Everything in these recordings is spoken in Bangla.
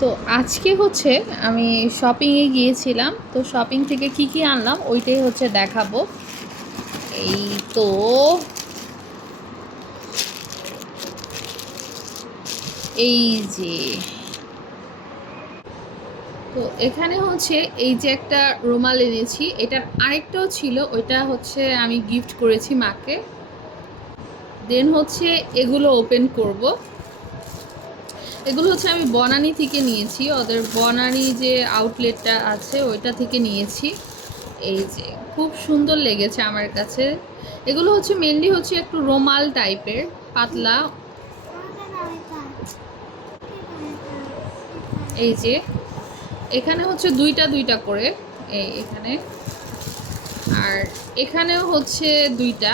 তো আজকে হচ্ছে আমি শপিংয়ে গিয়েছিলাম। তো শপিং থেকে কি কি আনলাম ওইটাই হচ্ছে দেখাবো। এই তো। এই যে। তো এখানে হচ্ছে এই যে একটা রুমাল এনেছি। এটার আরেকটাও ছিল, ওইটা হচ্ছে আমি গিফট করেছি মাকে। দেন হচ্ছে এগুলো ওপেন করব। এগুলো হচ্ছে আমি বনানি থেকে নিয়েছি। ওদের বনানি যে আউটলেটটা আছে, ওইটা থেকে নিয়েছি। এই যে, খুব সুন্দর লেগেছে আমার কাছে। এগুলো হচ্ছে মেনলি হচ্ছে একটু রোমাল টাইপের, পাতলা। এই যে, এখানে হচ্ছে দুইটা দুইটা করে, এই এখানে। আর এখানেও হচ্ছে দুইটা।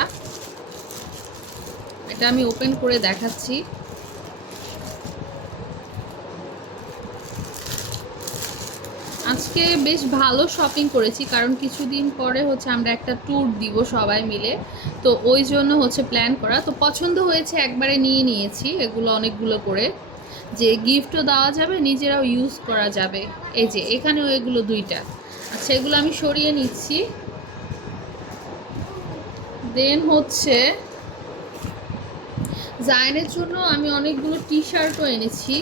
এটা আমি ওপেন করে দেখাচ্ছি। আজকে বেশ ভালো শপিং করেছি, কারণ কিছুদিন পরে হচ্ছে আমরা একটা ট্যুর দিব সবাই মিলে। তো ওই জন্য হচ্ছে প্ল্যান করা। তো পছন্দ হয়েছে একবারে নিয়ে নিয়েছি এগুলো অনেকগুলো করে। যে গিফটও দেওয়া যাবে, নিজেরাও ইউজ করা যাবে। এই যে, এখানেও এগুলো দুইটা। আচ্ছা এগুলো আমি সরিয়ে নিচ্ছি। দেন হচ্ছে জায়নের জন্য আমি অনেকগুলো টি শার্টও এনেছি।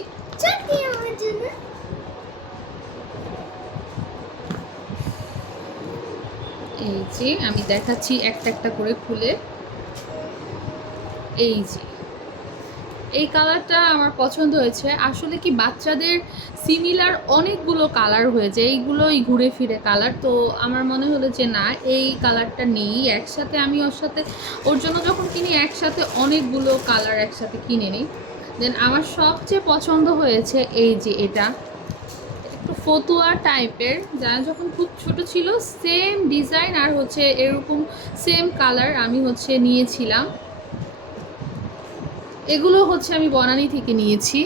যে আমি দেখাচ্ছি একটা একটা করে খুলে এই যে, এই কালারটা আমার পছন্দ হয়েছে। আসলে কি বাচ্চাদের সিমিলার অনেকগুলো কালার হয়েছে এইগুলোই ঘুরে ফিরে কালার। তো আমার মনে হলো যে না, এই কালারটা নেই। একসাথে আমি ওর সাথে, ওর জন্য যখন কিনি, একসাথে অনেকগুলো কালার একসাথে কিনে নিই। দেন আমার সবচেয়ে পছন্দ হয়েছে এই যে এটা। একটু ফতুয়া টাইপের যা যখন খুব ছোট ছিল সেম ডিজাইন আর হচ্ছে এরকম সেম কালার আমি হচ্ছে নিয়েছিলাম। এগুলো হচ্ছে আমি বনানি থেকে নিয়েছি।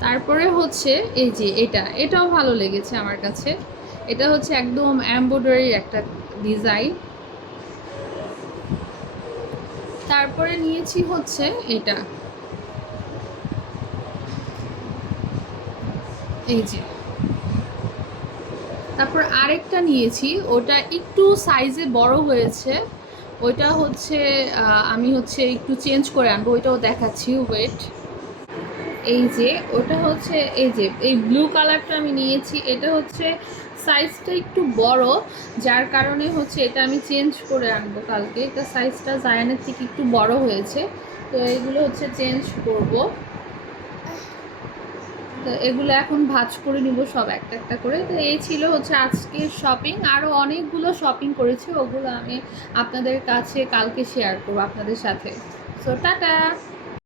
তারপরে হচ্ছে, এই যে এটা, এটাও ভালো লেগেছে আমার কাছে। এটা হচ্ছে একদম এমব্রয়ডারির একটা ডিজাইন তারপরে নিয়েছি হচ্ছে এটা। এই যে। তারপর আরেকটা নিয়েছি, ওটা একটু সাইজে বড় হয়েছে। ওইটা হচ্ছে আমি হচ্ছে একটু চেঞ্জ করে আনব, ওইটাও দেখাচ্ছি ওয়েট এই যে, ওটা হচ্ছে, এই যে, এই ব্লু কালারটা আমি নিয়েছি, এটা হচ্ছে সাইজটা একটু বড়, যার কারণে হচ্ছে এটা আমি চেঞ্জ করে আনব কালকে। এটা সাইজটা জায়ানের থেকে একটু বড় হয়েছে, তো এগুলো হচ্ছে চেঞ্জ করব। তো এগুলো এখন ভাজ করে নিব সব একটা একটা করে। তো এই ছিল হচ্ছে আজকের শপিং আরও অনেকগুলো শপিং করেছি, ওগুলো আমি আপনাদের কাছে কালকে শেয়ার করব আপনাদের সাথে। So tata!